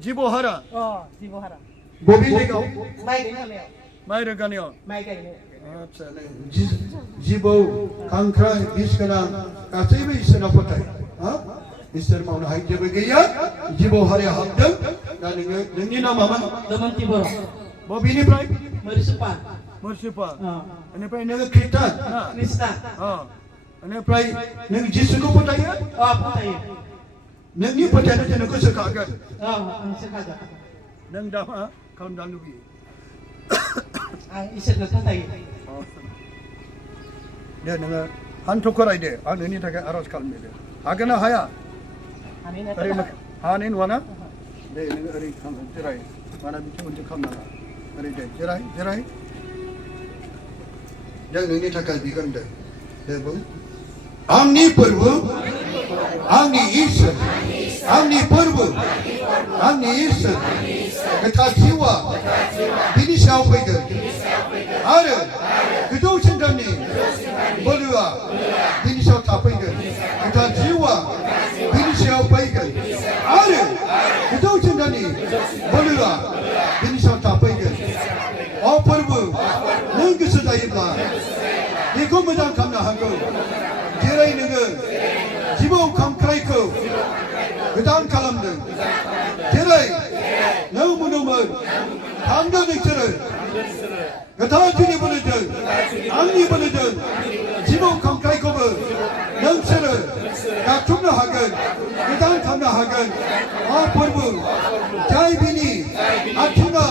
지보 하라. 지보 하라. 모비네가 마이 가네요. 마이를 가네요. 마이 가네요. 지보 강크라 비스가나 가세베 있으나 보다. Mister mau naik je begaya, jibo hari hamdam, dan dengan nama Daman tibo. Bobi ni pray, Mersupa. Mersupa. Ini pray dengan Kristen. Kristen. Ini pray dengan Yesus ko percaya? Percaya. Dengan percaya dengan ko sekagat. Sekagat. Dengan dah kaum dah lubi. Isa ko percaya. Dia dengan hantu korai dia, ini tak aras kalme dia. Agana haya. Hanin wana, deh ini hari kamu cerai, mana bicu untuk kamu nana, hari deh cerai, jangan ini takkan bikin deh bang. Amni perbu, amni Isa, amni perbu, amni Isa, kita jiwa, ini siapa itu? Ada, kita cinta ni, berdua, ini siapa itu? Kita jiwa. Siapa ikan? Ada, kita cinta ni, bolehlah, ini siapa ikan? Apa perbu, nengke sedaya lah. Ikut macam kamu nak jerai nengke, jiwa kamu keraiku, kedan kalam deng, jerai, neng menumur, tanda nengserai, kedan sini boleh deng, angni boleh deng, jiwa kamu keraiku ber, nengserai. Katumna hagan, kedan kamna hagan, perbu, jai bini, atina,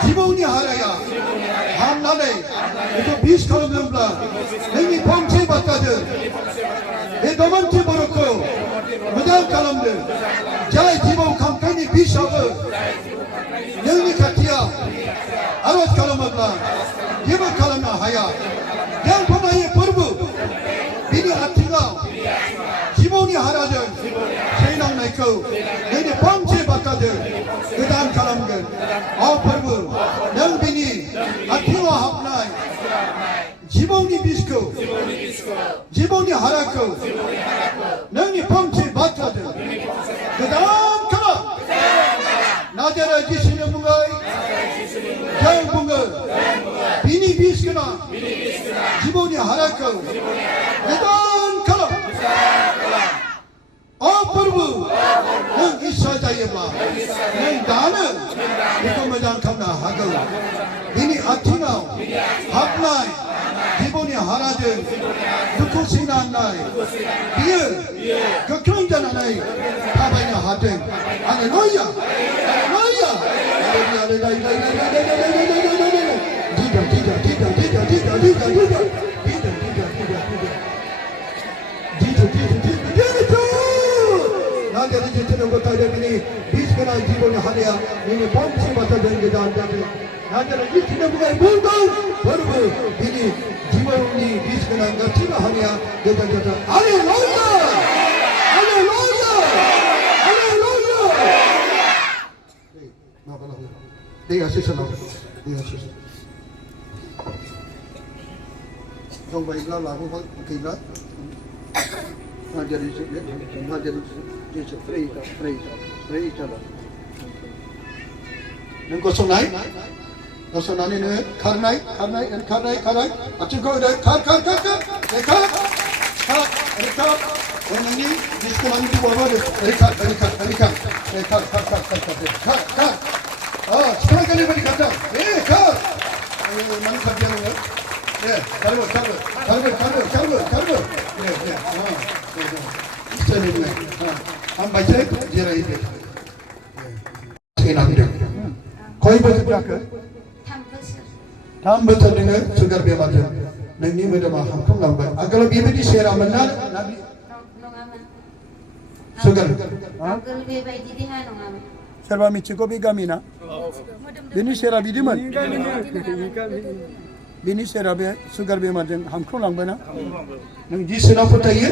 jiboni haraya, ham nane, itu 20 kalam lembla, ini pangse batade, damanti boroko, kedan kalam de, jai jibon kamkani 20 awe, ini katia, aras kalam abla, jibon kalamna haya, yang pemain perbu, bini atina. Jiboni harajan, senang naikau, ini pangce bakajan, kedan kalamgan, perbu, nang bini, atiwa hapnai, jiboni bisko, jiboni harakau, nang ni pangce bakajan, kedan kalam, najara jisine bungai, jang bungai, bini biskena, jiboni harakau, kedan kalam. yebla. Neng dana. Iko madan kamna hagau. Bini atina. Haplai. Diboni harajeng. Duku sinanai. Dia. Kekrong jananai. Kabainya hateng. Haleluya. Haleluya. Nanti kita nak berkata ini, bis kena jiwa hanya ini bangsa mata dan kedan jadi. Nanti kita bukan buntung, baru ini jiwa ini bis kena jiwa hanya kedan jadi. Haleluya, haleluya, haleluya. Dia sisa nak, dia sisa. Yang baiklah lagu kita. Jadi jadi free चला नंको सुनाई न सुनाने ने करनाई अच्छे को इधर देखा वो नहीं जिसको हम की बोलो देखा sekarang kali beri kata mana kerja ni Carbo. हम बच्चे जे रही थे नाम दे कोई बच्चे जाकर थाम बच्चे ने सुगर बेमार थे नंगी में दमा हम तुम लाऊंगा अगर बीबी शेरा मन्ना नाबी सुगर अगर बेबाय दीदी हा नङा सोरबा मिथिगौ बे गामिना बिनि शेरा बिदिमोन बिनि शेरा बे सुगर बेमारजों हामख्रंलांबायना नों जिसुनाव फोथायो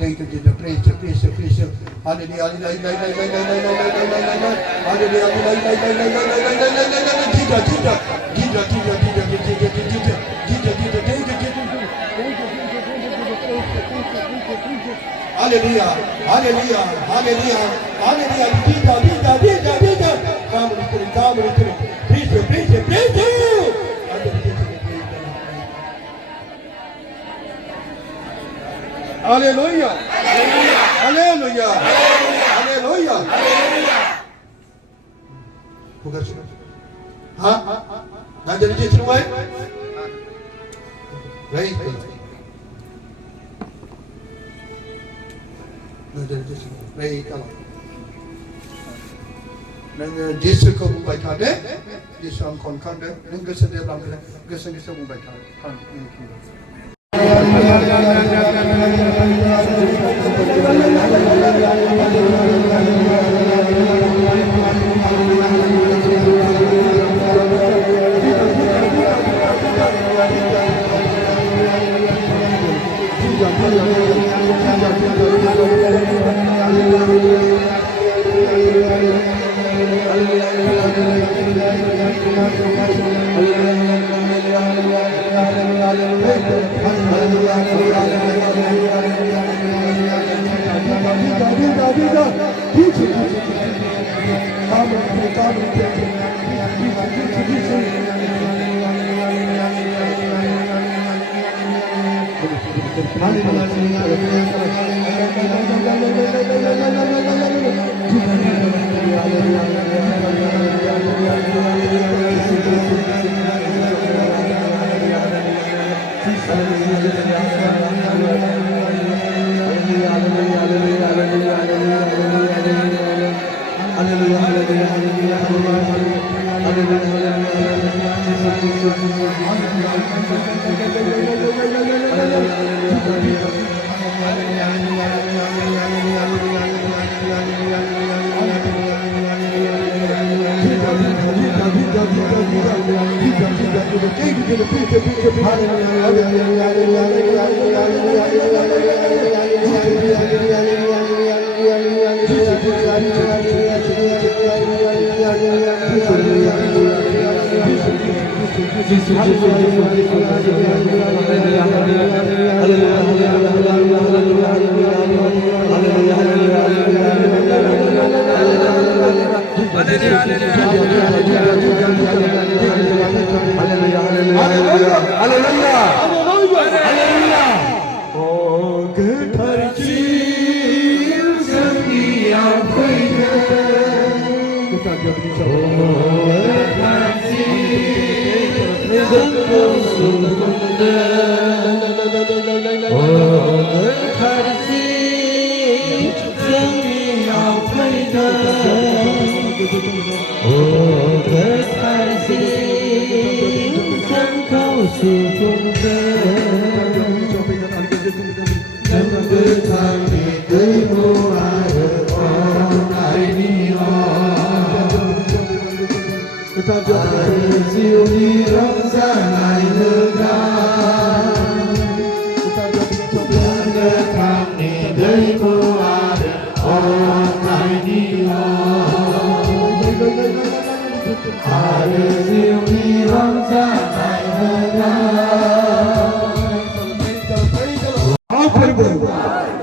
Thank you, praise. Hallelujah. Hallelujah. Hallelujah. Bukan sih? Hah? Nak jadi jenis rumah? Baik. Nak jadi jenis rumah? Baik kalau. Nang jenis kau buat ada, jenis am konkan ada. Nang kesedih belakang, kesedih buat ada.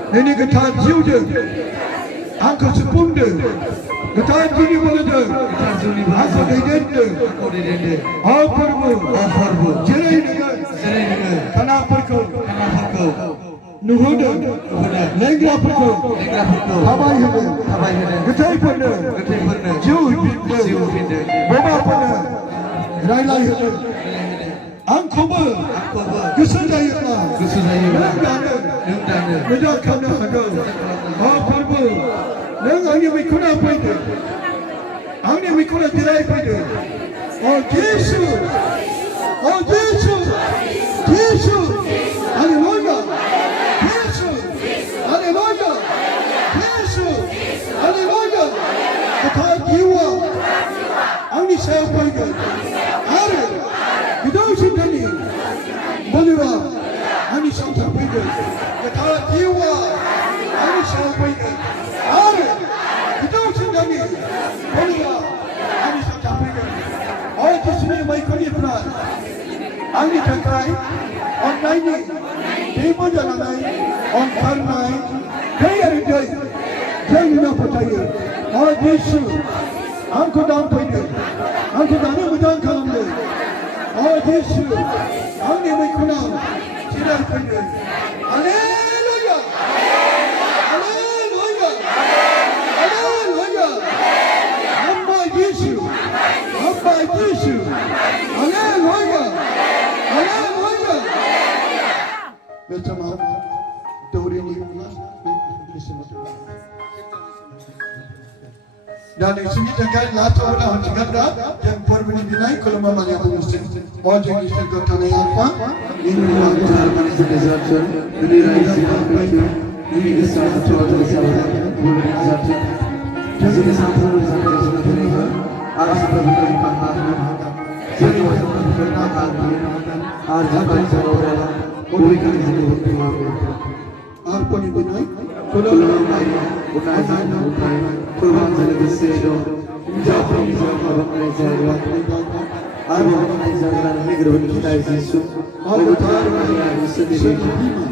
Ini kita jiude, angkat sepunde, kita jini bolade, asa dende, afarbu, jerai nega, kana perko, nuhude, lengra perko, habai hede, getai pande, jiu pinde, boba pande, railai hede, angkoba, kesudayana, Menjadi kena ada, perbu, dengan yang mikuna payde, angin mikuna tirai payde, Yesus, Yesus, Hallelujah, Yesus, Hallelujah, Yesus, Hallelujah, kita jiwa, angin saya payde, hari, kita sendiri, bolehwa, angin saya payde. Kita jiwa, ini sampaikan. Hari kita sendiri, bolehlah ini sampaikan. Orang di sini mereka ni pernah, angin terkai, online ni, demo jalan ni, on karnai, kaya ada, jangan percaya. Oh Yesus, angkau dah pergi, angkau dah ni mudah kalam ni. Oh Yesus, angin mereka nak, tidak pergi. Hallelujah! Hallelujah! Hallelujah! Hamba Yesus! Hamba Yesus! Hallelujah! Hallelujah! Bersama Dori ni dan di sini jangan latu orang cakap yang berbunyi binai kalau mama yang muslim और जो ईश्वर को थाने आपा इन विचार बने से disaster दुनिया की सिफारिश ini kisah satu sahabat bulan satu jadi satu sahabat sebenarnya ada seperti pernikahan jadi waktu pernikahan ada apa saudara memberikan izin untuk maaf apa ni binai kalau lain bukan sana kurang dari sedo jauh jauh orang jaga Aku akan jaga negara kita Yesus. Aku tahu yang sendiri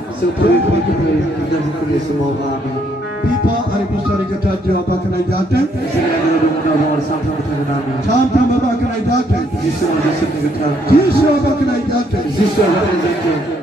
seperti kita diberi semua amin. Pipa hari besar kita jawab kena datang. Sampai bapa kena datang. Yesus kena datang. Yesus kena datang.